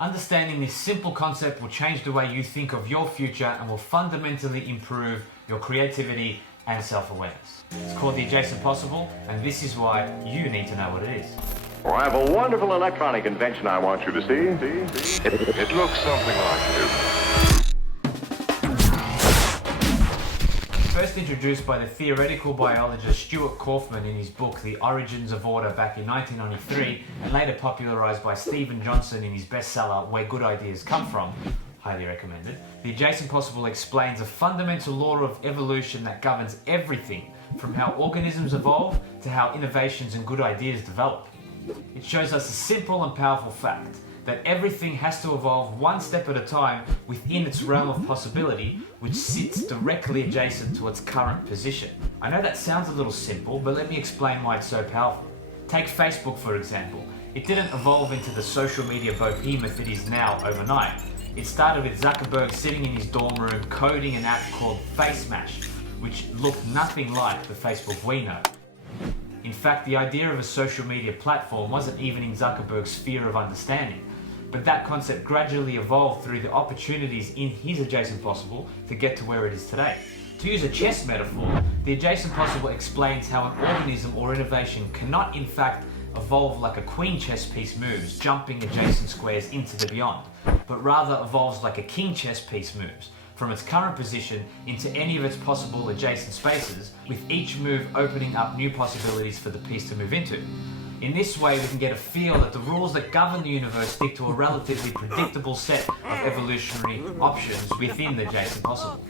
Understanding this simple concept will change the way you think of your future and will fundamentally improve your creativity and self-awareness. It's called the adjacent possible, and this is why you need to know what it is. Well, I have a wonderful electronic invention I want you to see. It looks something like this. First introduced by the theoretical biologist Stuart Kaufman in his book The Origins of Order back in 1993, and later popularised by Stephen Johnson in his bestseller Where Good Ideas Come From, highly recommended, the adjacent possible explains a fundamental law of evolution that governs everything from how organisms evolve to how innovations and good ideas develop. It shows us a simple and powerful fact that everything has to evolve one step at a time within its realm of possibility, which sits directly adjacent to its current position. I know that sounds a little simple, but let me explain why it's so powerful. Take Facebook for example. It didn't evolve into the social media behemoth it is now overnight. It started with Zuckerberg sitting in his dorm room coding an app called FaceMash, which looked nothing like the Facebook we know. In fact, the idea of a social media platform wasn't even in Zuckerberg's sphere of understanding, but that concept gradually evolved through the opportunities in his adjacent possible to get to where it is today. To use a chess metaphor, the adjacent possible explains how an organism or innovation cannot in fact evolve like a queen chess piece moves, jumping adjacent squares into the beyond, but rather evolves like a king chess piece moves, from its current position into any of its possible adjacent spaces, with each move opening up new possibilities for the piece to move into. In this way, we can get a feel that the rules that govern the universe stick to a relatively predictable set of evolutionary options within the adjacent possible.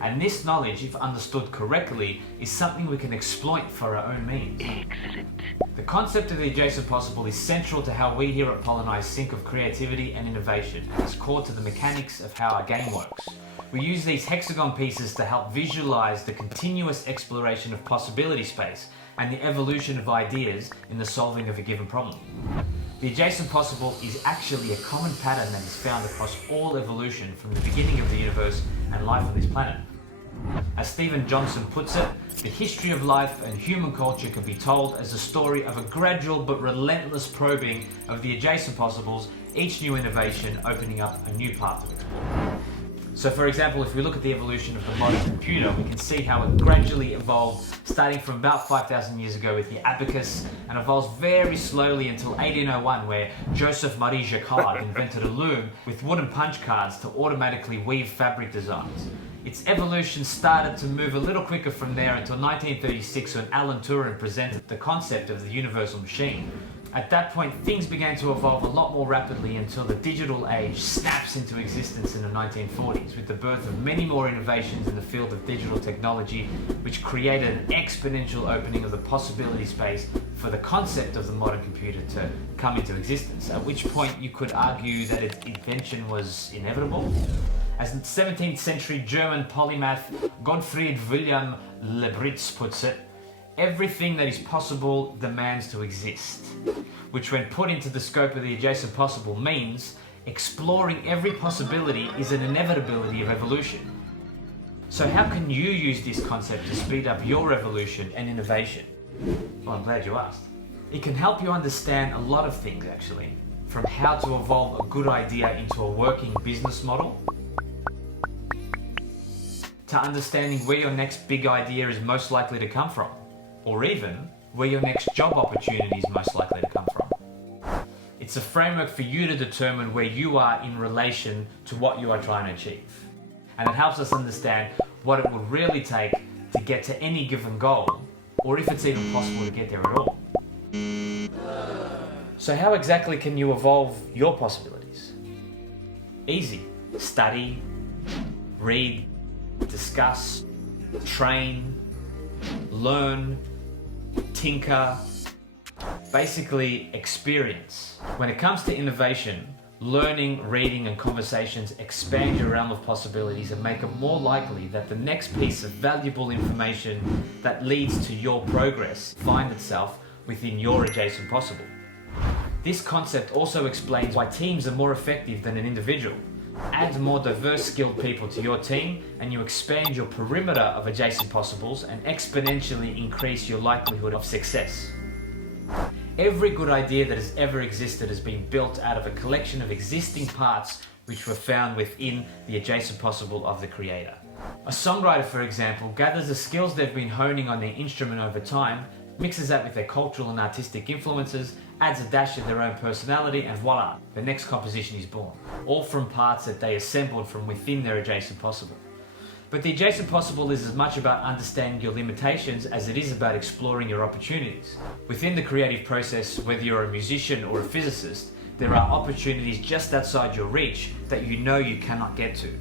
And this knowledge, if understood correctly, is something we can exploit for our own means. Excellent. The concept of the adjacent possible is central to how we here at Polynaut think of creativity and innovation, and is core to the mechanics of how our game works. We use these hexagon pieces to help visualize the continuous exploration of possibility space and the evolution of ideas in the solving of a given problem. The adjacent possible is actually a common pattern that is found across all evolution from the beginning of the universe and life on this planet. As Stephen Johnson puts it, the history of life and human culture can be told as a story of a gradual but relentless probing of the adjacent possibles, each new innovation opening up a new path to explore. So for example, if we look at the evolution of the modern computer, we can see how it gradually evolved, starting from about 5,000 years ago with the abacus, and evolves very slowly until 1801, where Joseph Marie Jacquard invented a loom with wooden punch cards to automatically weave fabric designs. Its evolution started to move a little quicker from there until 1936, when Alan Turing presented the concept of the universal machine. At that point, things began to evolve a lot more rapidly until the digital age snaps into existence in the 1940s, with the birth of many more innovations in the field of digital technology, which created an exponential opening of the possibility space for the concept of the modern computer to come into existence, at which point you could argue that its invention was inevitable. As 17th century German polymath Gottfried Wilhelm Leibniz puts it, everything that is possible demands to exist, which when put into the scope of the adjacent possible means exploring every possibility is an inevitability of evolution. So how can you use this concept to speed up your evolution and innovation? Well, I'm glad you asked. It can help you understand a lot of things actually, from how to evolve a good idea into a working business model, to understanding where your next big idea is most likely to come from, or even where your next job opportunity is most likely to come from. It's a framework for you to determine where you are in relation to what you are trying to achieve. And it helps us understand what it will really take to get to any given goal, or if it's even possible to get there at all. So how exactly can you evolve your possibilities? Easy. Study, read, discuss, train, learn, tinker, basically experience. When it comes to innovation, learning, reading and conversations expand your realm of possibilities and make it more likely that the next piece of valuable information that leads to your progress find itself within your adjacent possible. This concept also explains why teams are more effective than an individual. Add more diverse skilled people to your team and you expand your perimeter of adjacent possibles and exponentially increase your likelihood of success. Every good idea that has ever existed has been built out of a collection of existing parts which were found within the adjacent possible of the creator. A songwriter, for example, gathers the skills they've been honing on their instrument over time, mixes that with their cultural and artistic influences, adds a dash of their own personality, and voila, the next composition is born, all from parts that they assembled from within their adjacent possible. But the adjacent possible is as much about understanding your limitations as it is about exploring your opportunities. Within the creative process, whether you're a musician or a physicist, there are opportunities just outside your reach that you know you cannot get to.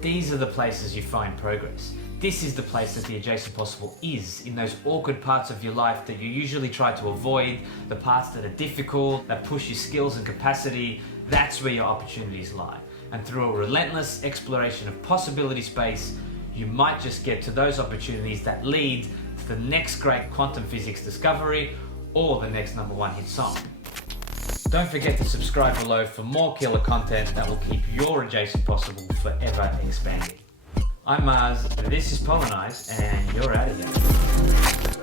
These are the places you find progress. This is the place that the adjacent possible is, in those awkward parts of your life that you usually try to avoid, the parts that are difficult, that push your skills and capacity. That's where your opportunities lie. And through a relentless exploration of possibility space, you might just get to those opportunities that lead to the next great quantum physics discovery or the next #1 hit song. Don't forget to subscribe below for more killer content that will keep your adjacent possible forever expanding. I'm Mars, this is Polynaut, and you're out of here.